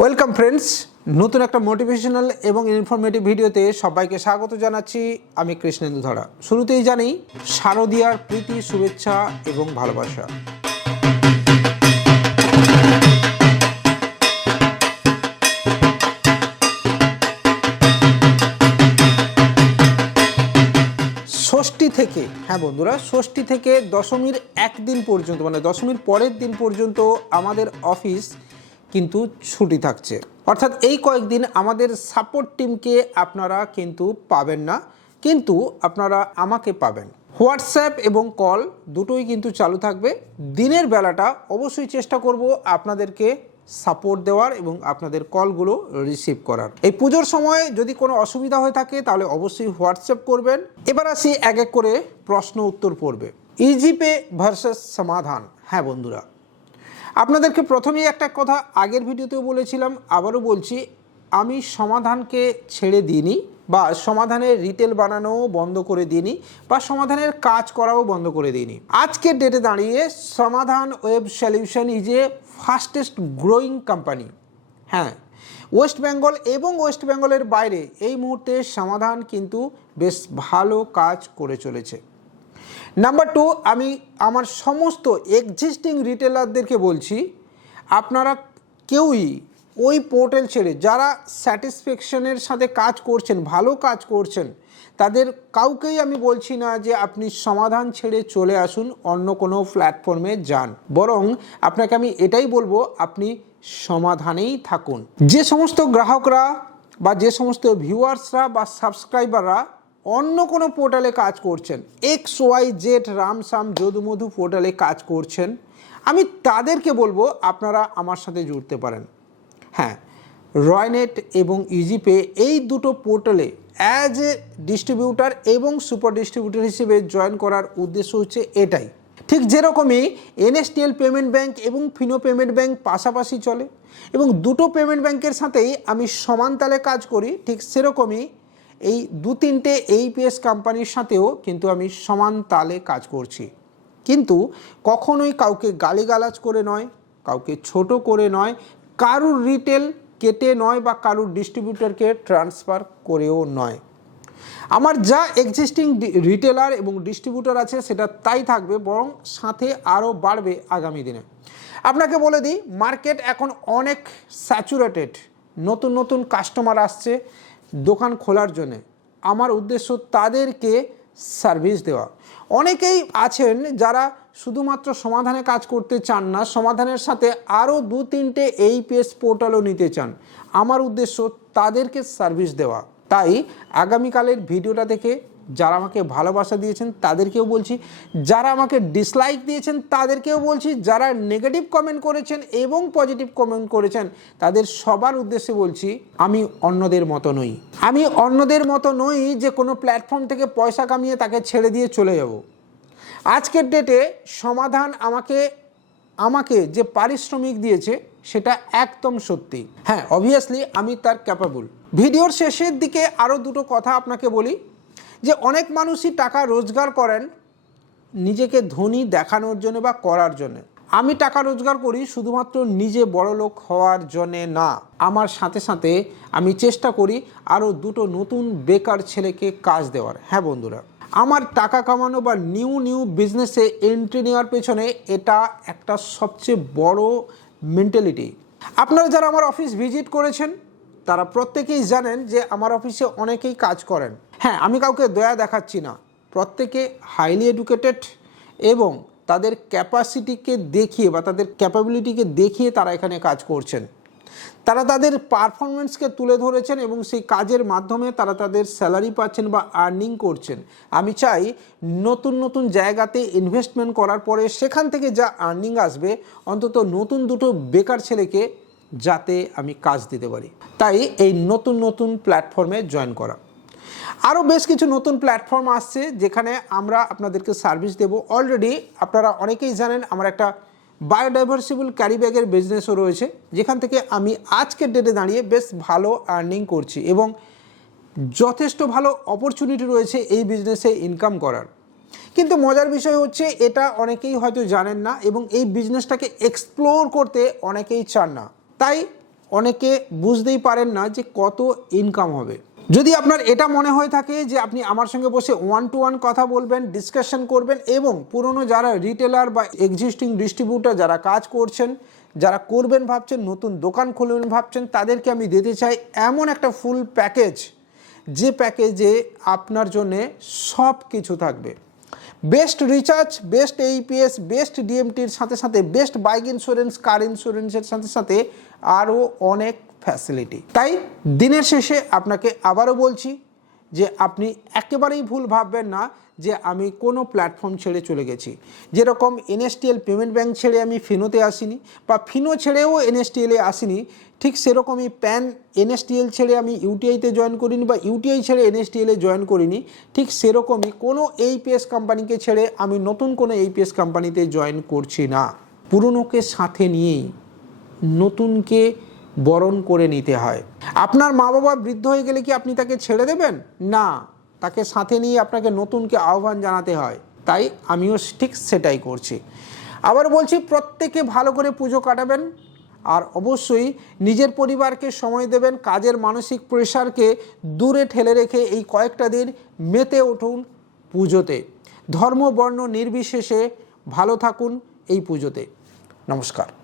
Welcome friends নতুন একটা motivational এবং ইনফরমেটিভ ভিডিওতে সবাইকে স্বাগত জানাচ্ছি আমি কৃষ্ণেন্দু ধরা। শুরুতেই জানি, শারদীয়ার প্রীতি, শুভেচ্ছা এবং ভালোবাসা। ষষ্ঠী থেকে হ্যাঁ বন্ধুরা, ষষ্ঠী থেকে দশমীর একদিন পর্যন্ত মানে দশমীর পরের দিন পর্যন্ত আমাদের অফিস কিন্তু ছুটি থাকছে। অর্থাৎ এই কয়েকদিন আমাদের সাপোর্ট টিমকে আপনারা কিন্তু পাবেন না, কিন্তু আপনারা আমাকে পাবেন। হোয়াটসঅ্যাপ এবং কল দুটোই কিন্তু চালু থাকবে। দিনের বেলাটা অবশ্যই চেষ্টা করব আপনাদেরকে সাপোর্ট দেওয়ার এবং আপনাদের কলগুলো রিসিভ করার। এই পুজোর সময় যদি কোনো অসুবিধা হয়ে থাকে, তাহলে অবশ্যই হোয়াটসঅ্যাপ করবেন। এবার আসি এক এক করে প্রশ্ন উত্তর পড়বে ইজিপে ভার্সেস সমাধান। হ্যাঁ বন্ধুরা আপনাদেরকে প্রথমেই একটা কথা আগের ভিডিওতেও বলেছিলাম, আবারও বলছি, আমি সমাধানকে ছেড়ে দিইনি বা সমাধানের রিটেল বানানোও বন্ধ করে দিইনি বা সমাধানের কাজ করাও বন্ধ করে দিইনি। আজকের ডেটে দাঁড়িয়ে Samadhan web solution is a fastest growing company হ্যাঁ ওয়েস্ট বেঙ্গল এবং ওয়েস্ট বেঙ্গলের বাইরে এই মুহূর্তে সমাধান কিন্তু বেশ ভালো কাজ করে চলেছে। নাম্বার টু আমি আমার সমস্ত এক্সিস্টিং রিটেলারদেরকে বলছি, আপনারা কেউই ওই পোর্টাল ছেড়ে যারা স্যাটিসফ্যাকশনের সাথে কাজ করছেন, ভালো কাজ করছেন, তাদের কাউকেই আমি বলছি না যে আপনি সমাধান ছেড়ে চলে আসুন, অন্য কোনো প্ল্যাটফর্মে যান। বরং আপনাকে আমি এটাই বলব, আপনি সমাধানেই থাকুন। যে সমস্ত গ্রাহকরা বা যে সমস্ত ভিউয়ার্সরা বা সাবস্ক্রাইবাররা অন্য কোনো পোর্টালে কাজ করছেন। এক্স ওয়াই জেড রামসাম যদুমধু পোর্টালে কাজ করছেন। আমি তাদেরকে বলব, আপনারা আমার সাথে জুড়তে পারেন। হ্যাঁ রয়নেট এবং ইজিপে এই দুটো পোর্টালে অ্যাজ এ ডিস্ট্রিবিউটার এবং সুপার ডিস্ট্রিবিউটার হিসেবে জয়েন করার উদ্দেশ্য হচ্ছে এটাই। ঠিক যেরকমই এনএসটিএল পেমেন্ট ব্যাংক এবং ফিনো পেমেন্ট ব্যাংক পাশাপাশি চলে এবং দুটো পেমেন্ট ব্যাংকের সাথেই আমি সমান তালে কাজ করি, ঠিক সেরকমই এই দু তিনটে এইপিএস কোম্পানির সাথেও কিন্তু আমি সমান তালে কাজ করছি। কিন্তু কখনোই কাউকে গালিগালাজ করে নয়, কাউকে ছোট করে নয়, কারুর রিটেল কেটে নয় বা কারুর ডিস্ট্রিবিউটরকে ট্রান্সফার করেও নয়। আমার যা এক্সিস্টিং রিটেলার এবং ডিস্ট্রিবিউটর আছে সেটা তাই থাকবে, বরং সাথে আরও বাড়বে আগামী দিনে। আপনাকে বলে দিই মার্কেট এখন অনেক স্যাচুরেটেড নতুন নতুন কাস্টমার আসছে। দোকান খোলার জন্যে। আমার উদ্দেশ্য তাদেরকে সার্ভিস দেওয়া। অনেকেই আছেন যারা শুধুমাত্র সমাধানে কাজ করতে চান না, সমাধানের সাথে আরও দু তিনটে এই পেস পোর্টালও নিতে চান। আমার উদ্দেশ্য তাদেরকে সার্ভিস দেওয়া। তাই আগামীকালের ভিডিওটা থেকে যারা আমাকে ভালোবাসা দিয়েছেন তাদেরকেও বলছি, যারা আমাকে ডিসলাইক দিয়েছেন তাদেরকেও বলছি, যারা নেগেটিভ কমেন্ট করেছেন এবং পজিটিভ কমেন্ট করেছেন তাদের সবার উদ্দেশ্যে বলছি, আমি অন্যদের মতো নই। আমি অন্যদের মতো নই যে কোনো প্ল্যাটফর্ম থেকে পয়সা কামিয়ে তাকে ছেড়ে দিয়ে চলে যাব। আজকের ডেটে সমাধান আমাকে আমাকে যে পারিশ্রমিক দিয়েছে সেটা একদম সত্যি। হ্যাঁ অবভিয়াসলি আমি তার ক্যাপাবল ভিডিওর শেষের দিকে আরও দুটো কথা আপনাকে বলি। যে অনেক মানুষই টাকা রোজগার করেন নিজেকে ধনী দেখানোর জন্য বা করার জন্য। আমি টাকা রোজগার করি শুধুমাত্র নিজে বড় লোক হওয়ার জন্যে না। আমার সাথে সাথে আমি চেষ্টা করি আরও দুটো নতুন বেকার ছেলেকে কাজ দেওয়ার। হ্যাঁ বন্ধুরা, আমার টাকা কামানো বা নিউ নিউ বিজনেসে এন্ট্রি নেওয়ার পেছনে এটা একটা সবচেয়ে বড় মেন্টালিটি আপনারা যারা আমার অফিস ভিজিট করেছেন, তারা প্রত্যেকেই জানেন যে আমার অফিসে অনেকেই কাজ করেন। হ্যাঁ আমি কাউকে দয়া দেখাচ্ছি না। প্রত্যেকে হাইলি এডুকেটেড এবং তাদের ক্যাপাসিটিকে দেখিয়ে বা তাদের ক্যাপাবিলিটিকে দেখিয়ে তারা এখানে কাজ করছেন। তারা তাদের পারফরমেন্সকে তুলে ধরেছেন এবং সেই কাজের মাধ্যমে তারা তাদের স্যালারি পাচ্ছেন বা আর্নিং করছেন। আমি চাই নতুন নতুন জায়গাতে ইনভেস্টমেন্ট করার পরে সেখান থেকে যা আর্নিং আসবে, অন্তত নতুন দুটো বেকার ছেলেকে যাতে আমি কাজ দিতে পারি। তাই এই নতুন নতুন প্ল্যাটফর্মে জয়েন করা। আরও বেশ কিছু নতুন প্ল্যাটফর্ম আসছে যেখানে আমরা আপনাদেরকে সার্ভিস দেব। অলরেডি আপনারা অনেকেই জানেন আমার একটা বায়োডাইভার্সিবল ক্যারি ব্যাগের বিজনেসও রয়েছে, যেখান থেকে আমি আজকের ডেটে দাঁড়িয়ে বেশ ভালো আর্নিং করছি এবং যথেষ্ট ভালো অপরচুনিটি রয়েছে এই বিজনেসে ইনকাম করার। কিন্তু মজার বিষয় হচ্ছে এটা অনেকেই হয়তো জানেন না এবং এই বিজনেসটাকে এক্সপ্লোর করতে অনেকেই চান না। তাই অনেকে বুঝতেই পারেন না যে কত ইনকাম হবে। যদি আপনার এটা মনে হয়ে থাকে যে আপনি আমার সঙ্গে বসে ওয়ান টু ওয়ান কথা বলবেন ডিসকাশন করবেন এবং পুরনো যারা রিটেলার বা এক্সিস্টিং ডিস্ট্রিবিউটার যারা কাজ করছেন, যারা করবেন ভাবছেন, নতুন দোকান খুলবেন ভাবছেন, তাদেরকে আমি দিতে চাই এমন একটা ফুল প্যাকেজ যে প্যাকেজে আপনার জন্যে সব কিছু থাকবে best recharge best AEPS best ডিএমটির সাথে সাথে বেস্ট বাইক ইন্স্যুরেন্স কার ইন্স্যুরেন্সের সাথে সাথে আরও অনেক ফ্যাসিলিটি তাই দিনের শেষে আপনাকে আবারও বলছি যে আপনি একেবারেই ভুল ভাববেন না যে আমি কোনো প্ল্যাটফর্ম ছেড়ে চলে গেছি। যেরকম এনএসটিএল পেমেন্ট ব্যাংক ছেড়ে আমি ফিনোতে আসিনি বা ফিনো ছেড়েও এনএসটিএলে আসিনি, ঠিক সেরকমই প্যান এনএসটিএল ছেড়ে আমি ইউটিআইতে জয়েন করিনি বা ইউটিআই ছেড়ে এনএসটিএলে জয়েন করিনি, ঠিক সেরকমই কোনো এইপিএস কোম্পানিকে ছেড়ে আমি নতুন কোনো এইপিএস কোম্পানিতে জয়েন করছি না। পুরনোকে সাথে নিয়েই নতুনকে বরণ করে নিতে হয়। আপনার মা বাবা বৃদ্ধ হয়ে গেলে কি আপনি তাকে ছেড়ে দেবেন? না, তাকে সাথে নিয়ে আপনাকে নতুনকে আহ্বান জানাতে হয়। তাই আমিও ঠিক সেটাই করছি। আবার বলছি, প্রত্যেকে ভালো করে পুজো কাটাবেন আর অবশ্যই নিজের পরিবারকে সময় দেবেন, কাজের মানসিক প্রেশারকে দূরে ঠেলে রেখে এই কয়েকটা দিন মেতে উঠুন পুজোতে। ধর্ম, বর্ণ নির্বিশেষে ভালো থাকুন এই পুজোতে। নমস্কার।